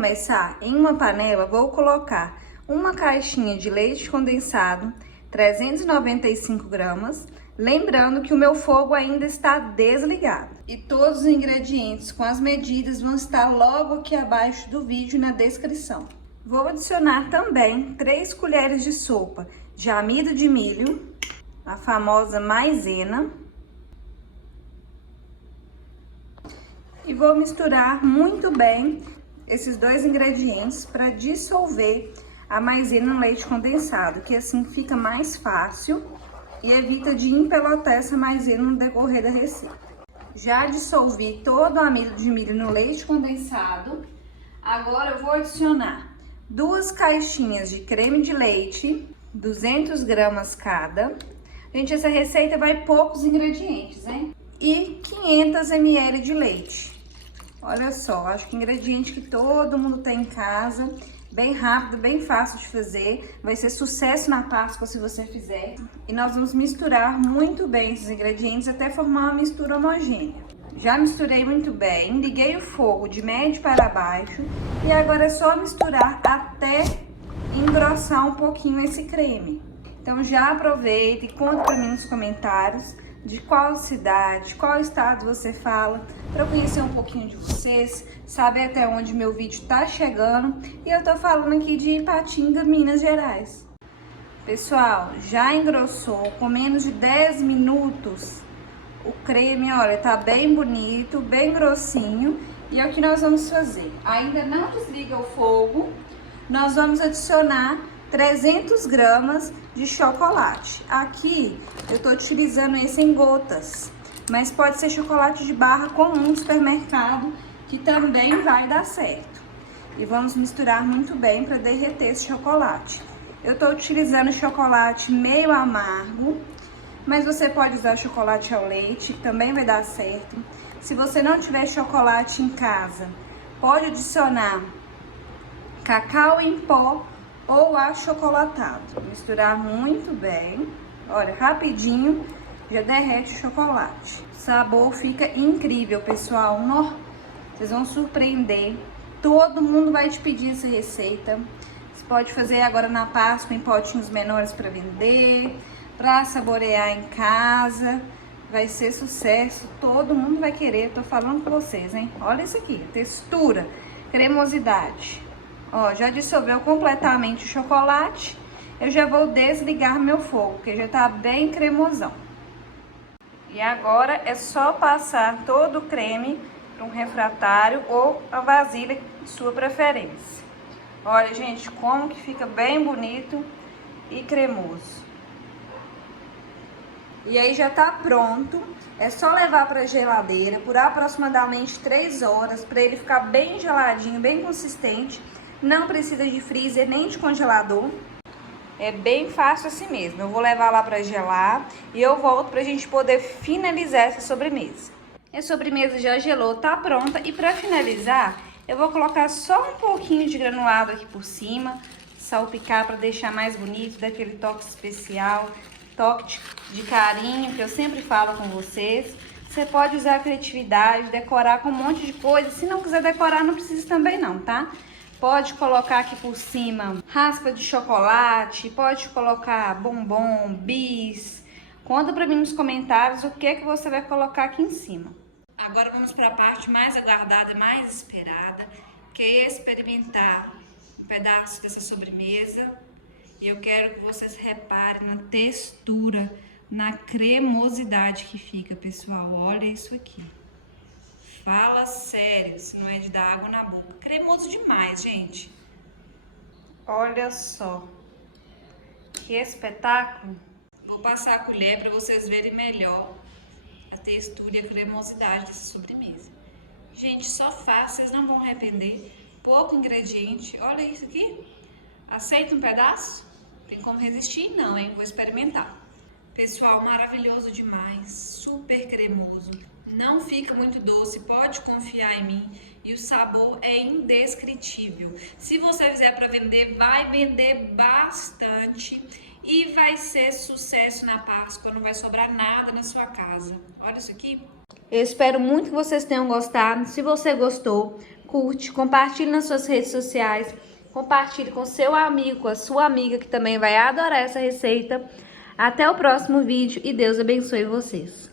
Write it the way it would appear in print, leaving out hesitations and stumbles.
começar, em uma panela, vou colocar uma caixinha de leite condensado, 395 gramas, lembrando que o meu fogo ainda está desligado. E todos os ingredientes com as medidas vão estar logo aqui abaixo do vídeo na descrição. Vou adicionar também 3 colheres de sopa de amido de milho, a famosa maisena. E vou misturar muito bem esses 2 ingredientes para dissolver a maisena no leite condensado, que assim fica mais fácil e evita de empelotar essa maisena no decorrer da receita. Já dissolvi todo o amido de milho no leite condensado. Agora eu vou adicionar 2 caixinhas de creme de leite, 200 gramas cada. Gente, essa receita vai poucos ingredientes, hein? E 500 ml de leite. Olha só, acho que ingrediente que todo mundo tem em casa, bem rápido, bem fácil de fazer. Vai ser sucesso na Páscoa se você fizer. E nós vamos misturar muito bem esses ingredientes até formar uma mistura homogênea. Já misturei muito bem, liguei o fogo de médio para baixo e agora é só misturar até engrossar um pouquinho esse creme. Então já aproveita e conta para mim nos comentários de qual cidade, qual estado você fala, para eu conhecer um pouquinho de vocês, saber até onde meu vídeo tá chegando. E eu tô falando aqui de Ipatinga, Minas Gerais. Pessoal, já engrossou com menos de 10 minutos. O creme, olha, tá bem bonito, bem grossinho. E é o que nós vamos fazer. Ainda não desliga o fogo, nós vamos adicionar 300 gramas de chocolate. Aqui eu tô utilizando esse em gotas, mas pode ser chocolate de barra comum do supermercado, que também vai dar certo. E vamos misturar muito bem para derreter esse chocolate. Eu tô utilizando chocolate meio amargo, mas você pode usar chocolate ao leite, que também vai dar certo. Se você não tiver chocolate em casa, pode adicionar cacau em pó ou achocolatado. Misturar muito bem. Olha, rapidinho já derrete o chocolate. O sabor fica incrível, pessoal. Vocês vão surpreender. Todo mundo vai te pedir essa receita. Você pode fazer agora na Páscoa em potinhos menores para vender, para saborear em casa. Vai ser sucesso. Todo mundo vai querer. Tô falando com vocês, hein? Olha isso aqui, textura, cremosidade. Ó, já dissolveu completamente o chocolate. Eu já vou desligar meu fogo, porque já tá bem cremosão. E agora é só passar todo o creme para um refratário ou a vasilha de sua preferência. Olha, gente, como que fica bem bonito e cremoso. E aí já tá pronto. É só levar para geladeira por aproximadamente 3 horas para ele ficar bem geladinho, bem consistente. Não precisa de freezer nem de congelador. É bem fácil assim mesmo. Eu vou levar lá para gelar e eu volto pra gente poder finalizar essa sobremesa. A sobremesa já gelou, tá pronta. E para finalizar, eu vou colocar só um pouquinho de granulado aqui por cima, salpicar para deixar mais bonito, daquele toque especial, toque de carinho que eu sempre falo com vocês. Você pode usar a criatividade, decorar com um monte de coisa. Se não quiser decorar, não precisa também não, tá? Pode colocar aqui por cima raspa de chocolate, pode colocar bombom, bis. Conta pra mim nos comentários o que é que você vai colocar aqui em cima. Agora vamos para a parte mais aguardada e mais esperada, que é experimentar um pedaço dessa sobremesa. E eu quero que vocês reparem na textura, na cremosidade que fica, pessoal. Olha isso aqui. Fala sério, se não é de dar água na boca. Cremoso demais, gente. Olha só. Que espetáculo. Vou passar a colher para vocês verem melhor a textura e a cremosidade dessa sobremesa. Gente, só fácil, vocês não vão arrepender. Pouco ingrediente. Olha isso aqui. Aceita um pedaço? Tem como resistir? Não, hein? Vou experimentar. Pessoal, maravilhoso demais. Super cremoso. Não fica muito doce, pode confiar em mim. E o sabor é indescritível. Se você fizer para vender, vai vender bastante. E vai ser sucesso na Páscoa, não vai sobrar nada na sua casa. Olha isso aqui. Eu espero muito que vocês tenham gostado. Se você gostou, curte, compartilhe nas suas redes sociais, compartilhe com seu amigo, com a sua amiga que também vai adorar essa receita. Até o próximo vídeo e Deus abençoe vocês.